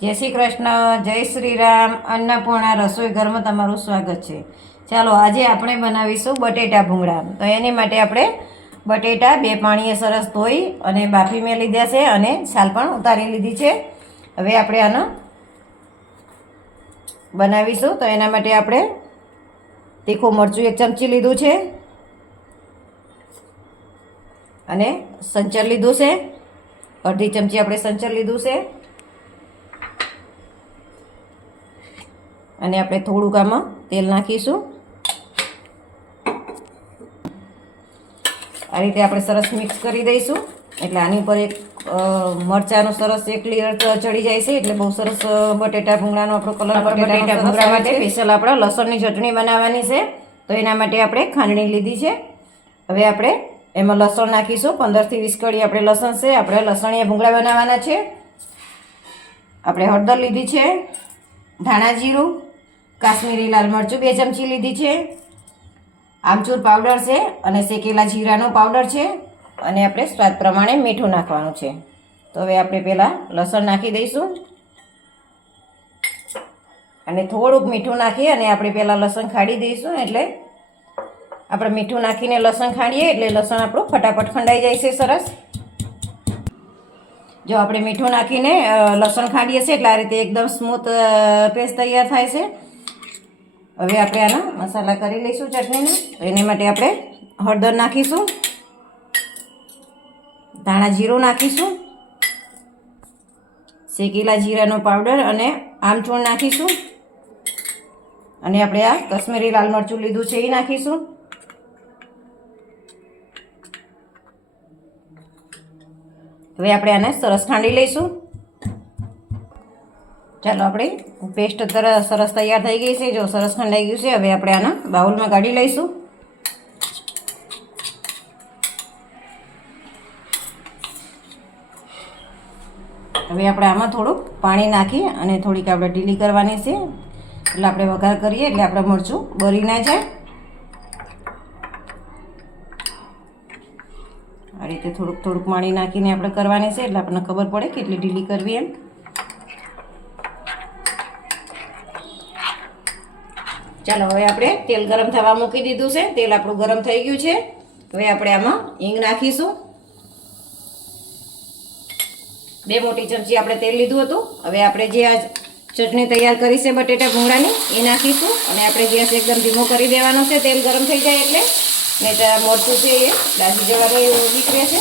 જય શ્રી કૃષ્ણ, જય શ્રી રામ. અન્નપૂર્ણા રસોઈ ઘરમાં તમારું સ્વાગત છે. ચાલો આજે આપણે બનાવીશું બટેટા ભૂંગળા. તો એની માટે આપણે બટેટા 2 પાણીએ સરસ ધોઈ અને બાફી મેં લીધા છે અને છાલ પણ ઉતારી લીધી છે. હવે આપણે આનો બનાવીશું. તો એના માટે આપણે તીખું મરચું 1 ચમચી લીધું છે અને સંચર લીધું છે. અડધી ચમચી આપણે સંચર લીધું છે અને આપણે થોડુંક આમાં તેલ નાખીશું. આ રીતે આપણે સરસ મિક્સ કરી દઈશું એટલે આની ઉપર એક મરચાંનો સરસ એક લેયર ચડી જાય છે એટલે બહુ સરસ બટેટા ભૂંગળાનો આપણો કલર બટેટા ભૂંગળા માટે સ્પેશિયલ આપણે લસણની ચટણી બનાવવાની છે. તો એના માટે આપણે ખાંડણી લીધી છે. હવે આપણે એમાં લસણ નાખીશું. 15 થી 20 કળી આપણે લસણ છે. આપણે લસણીયા ભૂંગળા બનાવવાના છે. આપણે હળદર લીધી છે, ધાણા જીરું, કાશ્મીરી લાલ મરચું 2 ચમચી લીધી છે, આમચૂર પાવડર છે અને શેકેલા જીરાનો પાવડર છે અને આપણે સ્વાદ પ્રમાણે મીઠું નાખવાનું છે. તો હવે આપણે પહેલાં લસણ નાખી દઈશું અને થોડુંક મીઠું નાખી અને આપણે પહેલાં લસણ ખાડી દઈશું. એટલે આપણે મીઠું નાખીને લસણ ખાડીએ એટલે લસણ આપણું ફટાફટ ખંડાઈ જાય છે સરસ. જો આપણે મીઠું નાખીને લસણ ખાડીએ છીએ એટલે આ રીતે એકદમ સ્મૂથ પેસ્ટ તૈયાર થાય છે. હવે આપણે આના મસાલા કરી લઈશું ચટણીના. તો એના માટે આપણે હળદર નાખીશું, ધાણા જીરું નાખીશું, શેકેલા જીરાનો પાવડર અને આમચૂર નાખીશું અને આપણે આ કાશ્મીરી લાલ મરચું લીધું છે એ નાખીશું. હવે આપણે આને સરસ ખાંડી લઈશું. ચાલો આપણી પેસ્ટ સરસ તૈયાર થઈ ગઈ છે. જો સરસ ખંડાઈ ગયું છે. હવે આપણે આના બાઉલમાં કાઢી લઈશું. હવે આપણે આમાં થોડુંક પાણી નાખી અને થોડીક આપણે ઢીલી કરવાની છે એટલે આપણે વઘાર કરીએ એટલે આપણે મરચું બળી ના જાય. આ રીતે થોડુંક પાણી નાખીને આપણે કરવાની છે એટલે આપણને ખબર પડે કેટલી ઢીલી કરવી એમ. ચાલો હવે આપણે તેલ ગરમ થવા મૂકી દીધું છે. તેલ આપણું ગરમ થઈ ગયું છે. હવે આપણે આમાં હિંગ નાખીશું. 2 મોટી ચમચી આપણે તેલ લીધું હતું. હવે આપણે જે આ ચટણી તૈયાર કરી છે બટેટા ભૂંગળાની એ નાખીશું અને આપણે ગેસ એકદમ ધીમો કરી દેવાનો છે તેલ ગરમ થઈ જાય એટલે. નહીં તો મરચું છે એ દાજી જવાનું એવું નીકળે છે.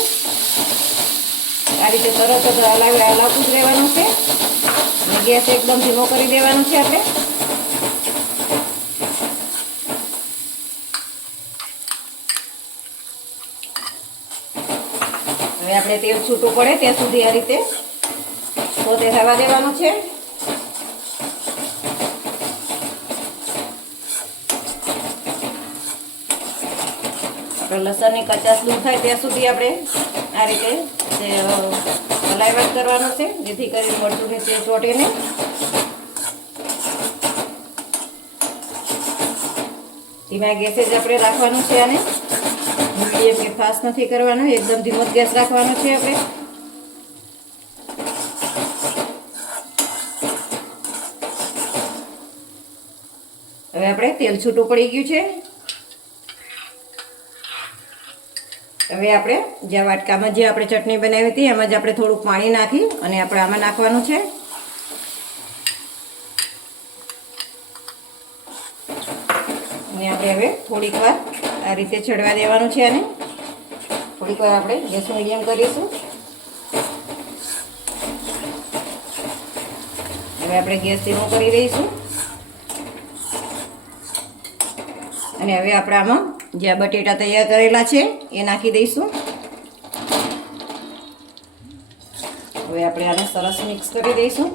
આ રીતે તરત જ હલાવતું જ રહેવાનું છે અને ગેસ એકદમ ધીમો કરી દેવાનો છે આપણે. હવે આપણે તેલ છૂટું પડે ત્યાં સુધી આ રીતે સોતે થવા દેવાનું છે. આપણે લસણની કચાશ દૂર થાય ત્યાં સુધી આપણે આ રીતે હલાવટ કરવાનું છે જેથી કરીને મરચું નીચે ચોટે નહીં. ધીમા ગેસે જ આપણે રાખવાનું છે આને. મીડિયમ કે ફાસ્ટ નથી કરવાનું, એકદમ ધીમો ગેસ રાખવાનો છે આપણે. હવે આપણે તેલ છૂટું પડી ગયું છે. હવે આપણે જે વાટકામાં જે આપણે ચટણી બનાવી હતી એમાં જ આપણે થોડુંક પાણી નાખી અને આપણે આમાં નાખવાનું છે. અને આપણે હવે થોડીક વાર આ રીતે ચડવા દેવાનું છે અને થોડીક વાર આપણે ગેસ મીડિયમ કરીશું. હવે આપણે ગેસ ધીમો કરી દઈશું અને હવે આપણે આમાં જે આ બટેટા તૈયાર કરેલા છે એ નાખી દઈશું. હવે આપણે આને સરસ મિક્સ કરી દઈશું.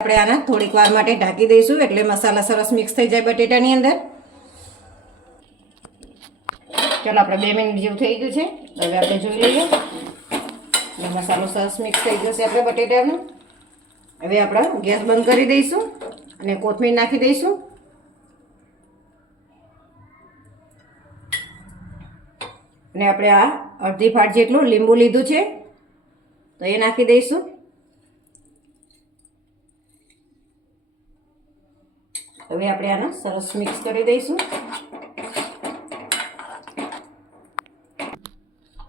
આપણે આને થોડીક વાર માટે ઢાંકી દઈશું એટલે મસાલા સરસ મિક્સ થઈ જાય બટેટાની અંદર. ચાલો આપણે 2 મિનિટ જેવું થઈ ગયું છે. હવે આપણે જોઈ લઈએ. મસાલો સરસ મિક્સ થઈ ગયો છે આપણે બટેટાનો. હવે આપણે ગેસ બંધ કરી દઈશું અને કોથમીર નાખી દઈશું. અને આપણે આ અડધી ફાટ જેટલું લીંબુ લીધું છે તો એ નાખી દઈશું. હવે આપણે આને સરસ મિક્સ કરી દઈશું.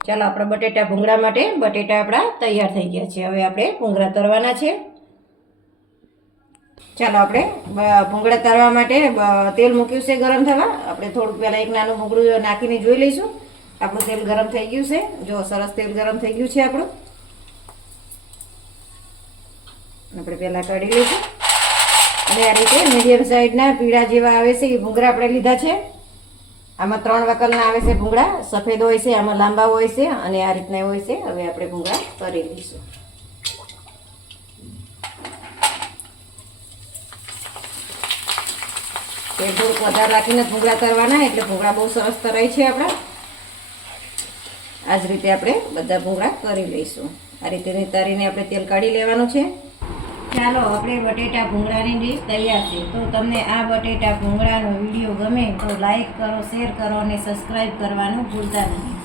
ચાલો, આપણા બટેટા ભૂંગળા માટે બટેટા આપણા તૈયાર થઈ ગયા છે. હવે આપણે ભૂંગળા તળવાના છે. ચાલો, આપણે ભૂંગળા તળવા માટે તેલ મૂક્યું છે ગરમ થવા. આપણે થોડુંક પહેલાં એક નાનું ભૂંગળું નાખીને જોઈ લઈશું. આપણું તેલ ગરમ થઈ ગયું છે. જો સરસ તેલ ગરમ થઈ ગયું છે આપણું. આપણે પહેલાં કાઢી લઈશું. અને આ રીતે મીડિયમ સાઈઝના પીળા જેવા આવે છે એ ભૂંગળા આપણે લીધા છે. આમાં 3 વકલના આવે છે ભૂંગળા. સફેદ હોય છે, આમાં લાંબા હોય છે અને આ રીતના હોય છે. હવે આપણે ભૂંગળા તળી લઈશું. તેલ થોડુંક વધારે રાખીને ભૂંગળા તળવાના, એટલે ભૂંગળા બહુ સરસ તળાય છે આપણા. આ જ રીતે આપણે બધા ભૂંગળા કરી લઈશું. આ રીતે તળીને આપણે તેલ કાઢી લેવાનું છે. ચાલો, આપણે બટેટા ભૂંગળાની ડીશ તૈયાર છે. તો તમને આ બટેટા ભૂંગળાનો વિડીયો ગમે તો લાઈક કરો, શેર કરો અને સબસ્ક્રાઈબ કરવાનું ભૂલતા નહીં.